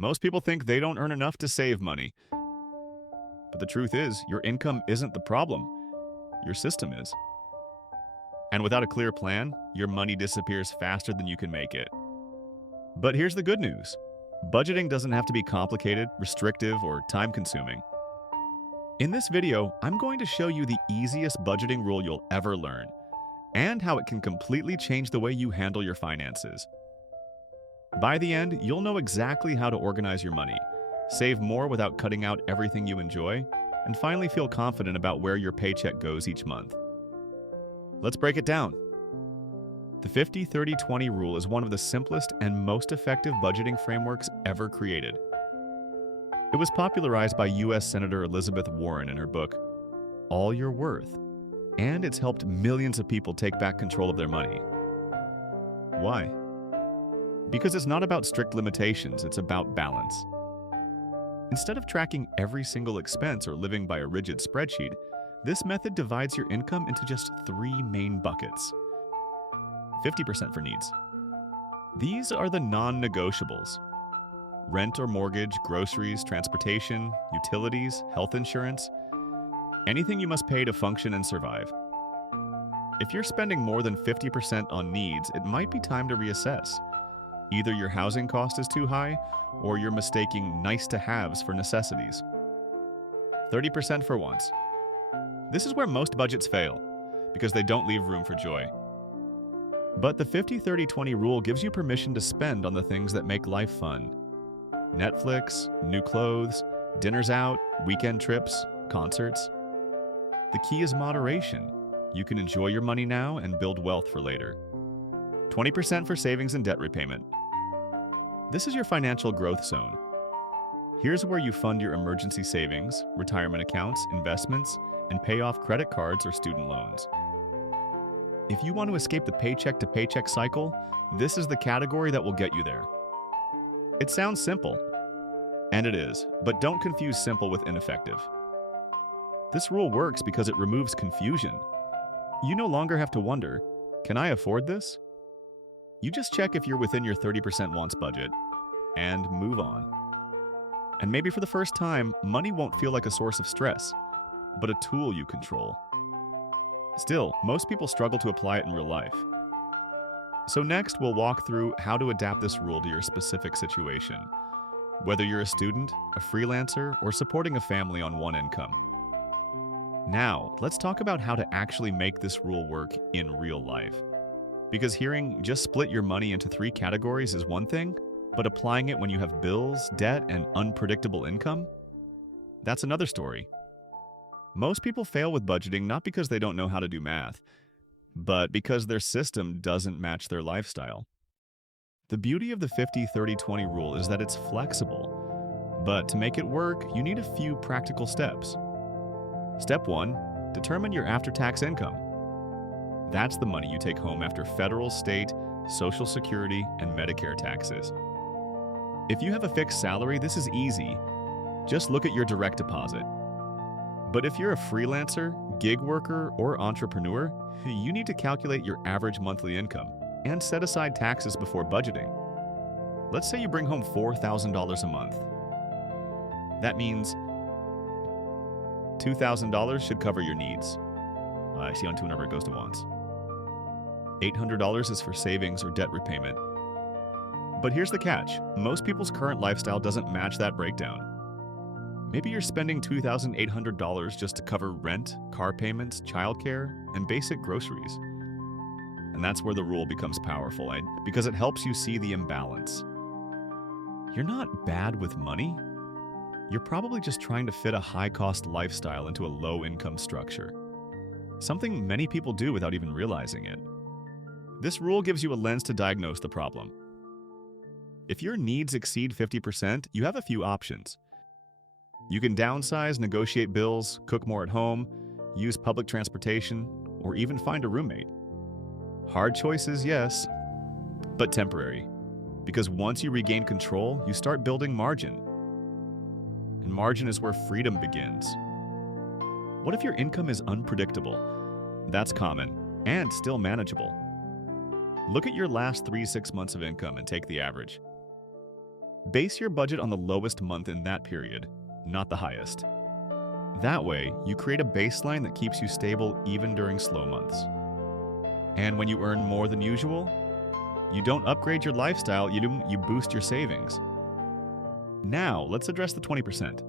Most people think they don't earn enough to save money. But the truth is, your income isn't the problem. Your system is. And without a clear plan, your money disappears faster than you can make it. But here's the good news. Budgeting doesn't have to be complicated, restrictive, or time-consuming. In this video, I'm going to show you the easiest budgeting rule you'll ever learn, and how it can completely change the way you handle your finances. By the end, you'll know exactly how to organize your money, save more without cutting out everything you enjoy, and finally feel confident about where your paycheck goes each month. Let's break it down. The 50-30-20 rule is one of the simplest and most effective budgeting frameworks ever created. It was popularized by U.S. Senator Elizabeth Warren in her book, All You're Worth, and it's helped millions of people take back control of their money. Why? Because it's not about strict limitations, it's about balance. Instead of tracking every single expense or living by a rigid spreadsheet, this method divides your income into just three main buckets. 50% for needs. These are the non-negotiables. Rent or mortgage, groceries, transportation, utilities, health insurance, anything you must pay to function and survive. If you're spending more than 50% on needs, it might be time to reassess. Either your housing cost is too high, or you're mistaking nice-to-haves for necessities. 30% for wants. This is where most budgets fail, because they don't leave room for joy. But the 50-30-20 rule gives you permission to spend on the things that make life fun. Netflix, new clothes, dinners out, weekend trips, concerts. The key is moderation. You can enjoy your money now and build wealth for later. 20% for savings and debt repayment. This is your financial growth zone. Here's where you fund your emergency savings, retirement accounts, investments, and pay off credit cards or student loans. If you want to escape the paycheck-to-paycheck cycle, this is the category that will get you there. It sounds simple, and it is, but don't confuse simple with ineffective. This rule works because it removes confusion. You no longer have to wonder, can I afford this? You just check if you're within your 30% wants budget, and move on. And maybe for the first time, money won't feel like a source of stress, but a tool you control. Still, most people struggle to apply it in real life. So next, we'll walk through how to adapt this rule to your specific situation, whether you're a student, a freelancer, or supporting a family on one income. Now, let's talk about how to actually make this rule work in real life. Because hearing just split your money into three categories is one thing, but applying it when you have bills, debt, and unpredictable income? That's another story. Most people fail with budgeting not because they don't know how to do math, but because their system doesn't match their lifestyle. The beauty of the 50-30-20 rule is that it's flexible, but to make it work, you need a few practical steps. Step 1, determine your after-tax income. That's the money you take home after federal, state, Social Security, and Medicare taxes. If you have a fixed salary, this is easy. Just look at your direct deposit. But if you're a freelancer, gig worker, or entrepreneur, you need to calculate your average monthly income and set aside taxes before budgeting. Let's say you bring home $4,000 a month. That means $2,000 should cover your needs. I see on two number it goes to wants. $800 is for savings or debt repayment. But here's the catch. Most people's current lifestyle doesn't match that breakdown. Maybe you're spending $2,800 just to cover rent, car payments, childcare, and basic groceries. And that's where the rule becomes powerful, because it helps you see the imbalance. You're not bad with money. You're probably just trying to fit a high-cost lifestyle into a low-income structure. Something many people do without even realizing it. This rule gives you a lens to diagnose the problem. If your needs exceed 50%, you have a few options. You can downsize, negotiate bills, cook more at home, use public transportation, or even find a roommate. Hard choices, yes, but temporary. Because once you regain control, you start building margin. And margin is where freedom begins. What if your income is unpredictable? That's common and still manageable. Look at your last 3-6 months of income and take the average. Base your budget on the lowest month in that period, not the highest. That way, you create a baseline that keeps you stable even during slow months. And when you earn more than usual, you don't upgrade your lifestyle, you boost your savings. Now, let's address the 20%.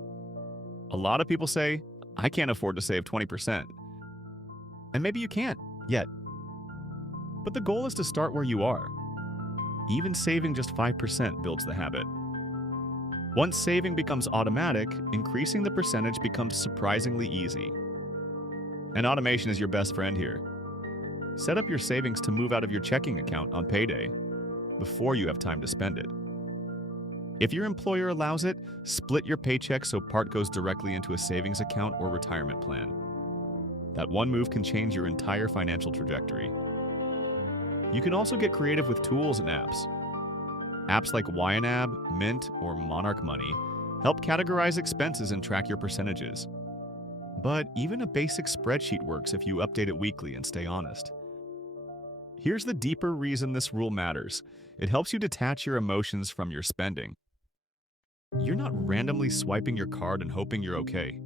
A lot of people say, I can't afford to save 20%. And maybe you can't, yet. But the goal is to start where you are. Even saving just 5% builds the habit. Once saving becomes automatic, increasing the percentage becomes surprisingly easy. And automation is your best friend here. Set up your savings to move out of your checking account on payday before you have time to spend it. If your employer allows it, split your paycheck so part goes directly into a savings account or retirement plan. That one move can change your entire financial trajectory. You can also get creative with tools and apps. Apps like YNAB, Mint, or Monarch Money help categorize expenses and track your percentages. But even a basic spreadsheet works if you update it weekly and stay honest. Here's the deeper reason this rule matters. It helps you detach your emotions from your spending. You're not randomly swiping your card and hoping you're okay.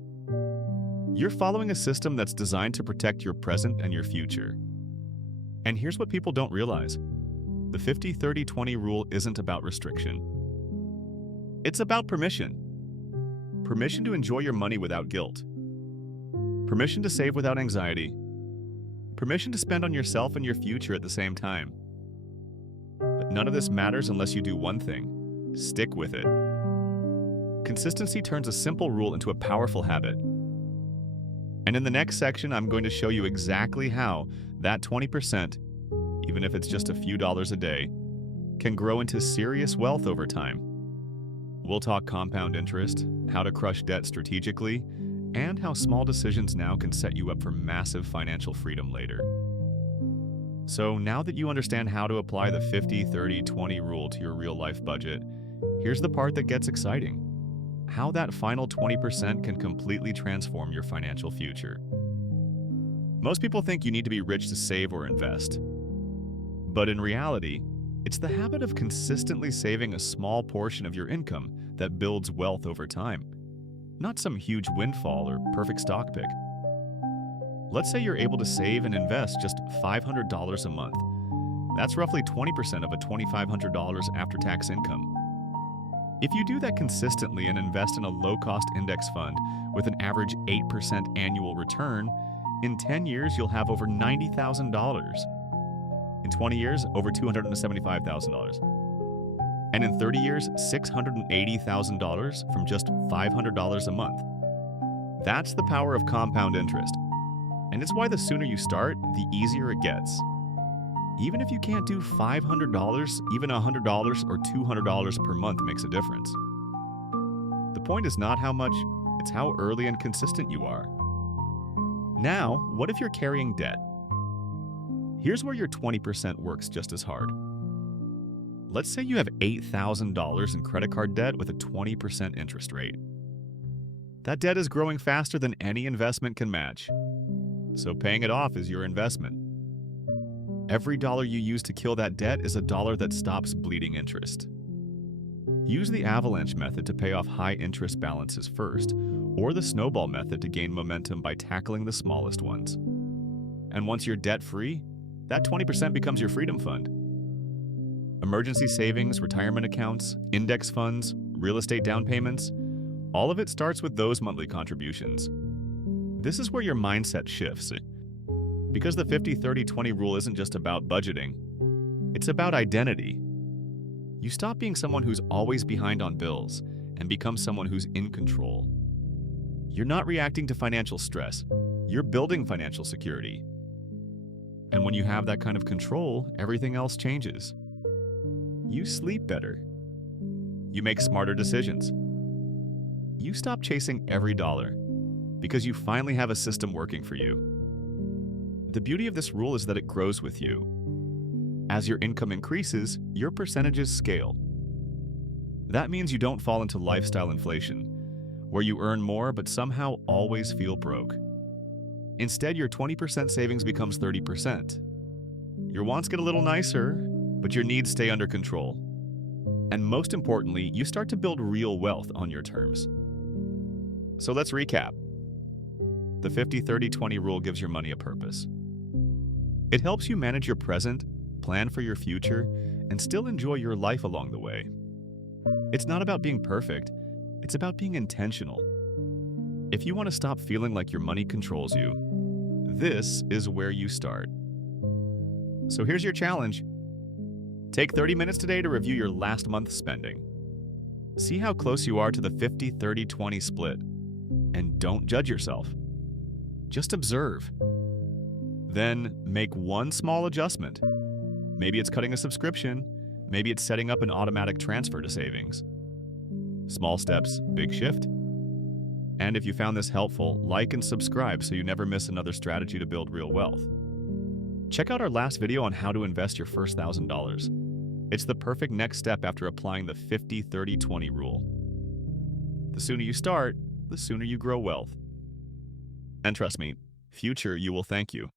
You're following a system that's designed to protect your present and your future. And here's what people don't realize. The 50-30-20 rule isn't about restriction. It's about permission. Permission to enjoy your money without guilt. Permission to save without anxiety. Permission to spend on yourself and your future at the same time. But none of this matters unless you do one thing: stick with it. Consistency turns a simple rule into a powerful habit. And in the next section, I'm going to show you exactly how that 20%, even if it's just a few dollars a day, can grow into serious wealth over time. We'll talk compound interest, how to crush debt strategically, and how small decisions now can set you up for massive financial freedom later. So now that you understand how to apply the 50-30-20 rule to your real-life budget, here's the part that gets exciting: how that final 20% can completely transform your financial future. Most people think you need to be rich to save or invest. But in reality, it's the habit of consistently saving a small portion of your income that builds wealth over time, not some huge windfall or perfect stock pick. Let's say you're able to save and invest just $500 a month. That's roughly 20% of a $2,500 after-tax income. If you do that consistently and invest in a low-cost index fund with an average 8% annual return, in 10 years you'll have over $90,000. In 20 years, over $275,000. And in 30 years, $680,000 from just $500 a month. That's the power of compound interest. And it's why the sooner you start, the easier it gets. Even if you can't do $500, even $100 or $200 per month makes a difference. The point is not how much, it's how early and consistent you are. Now, what if you're carrying debt? Here's where your 20% works just as hard. Let's say you have $8,000 in credit card debt with a 20% interest rate. That debt is growing faster than any investment can match. So paying it off is your investment. Every dollar you use to kill that debt is a dollar that stops bleeding interest. Use the avalanche method to pay off high interest balances first, or the snowball method to gain momentum by tackling the smallest ones. And once you're debt-free, that 20% becomes your freedom fund. Emergency savings, retirement accounts, index funds, real estate down payments, all of it starts with those monthly contributions. This is where your mindset shifts. Because the 50-30-20 rule isn't just about budgeting, it's about identity. You stop being someone who's always behind on bills and become someone who's in control. You're not reacting to financial stress, you're building financial security. And when you have that kind of control, everything else changes. You sleep better. You make smarter decisions. You stop chasing every dollar because you finally have a system working for you. The beauty of this rule is that it grows with you. As your income increases, your percentages scale. That means you don't fall into lifestyle inflation, where you earn more but somehow always feel broke. Instead, your 20% savings becomes 30%. Your wants get a little nicer, but your needs stay under control. And most importantly, you start to build real wealth on your terms. So let's recap. The 50-30-20 rule gives your money a purpose. It helps you manage your present, plan for your future, and still enjoy your life along the way. It's not about being perfect, it's about being intentional. If you want to stop feeling like your money controls you, this is where you start. So here's your challenge. Take 30 minutes today to review your last month's spending. See how close you are to the 50-30-20 split, and don't judge yourself. Just observe. Then make one small adjustment. Maybe it's cutting a subscription, maybe it's setting up an automatic transfer to savings. Small steps, big shift. And if you found this helpful, like and subscribe so you never miss another strategy to build real wealth. Check out our last video on how to invest your first $1,000. It's the perfect next step after applying the 50-30-20 rule. The sooner you start, the sooner you grow wealth. And trust me, future you will thank you.